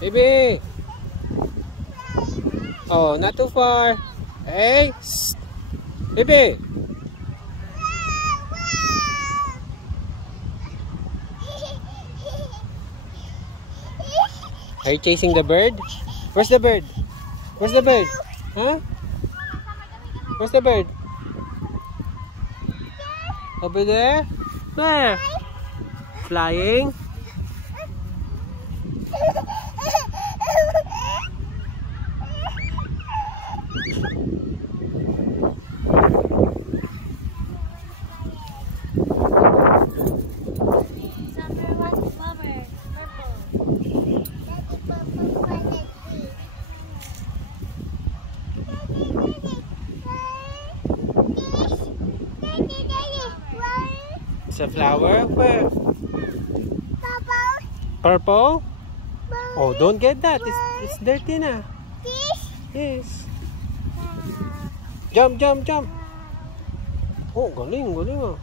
Baby. Oh, not too far. Hey. Shh. Baby. Are you chasing the bird? Where's the bird? Where's the bird? Huh? Where's the bird? Over there? Where? Flying? It's a flower? Where? Purple? Oh, don't get that. It's dirty na. Yes. Jump, jump, jump. Oh, galing, galing ah.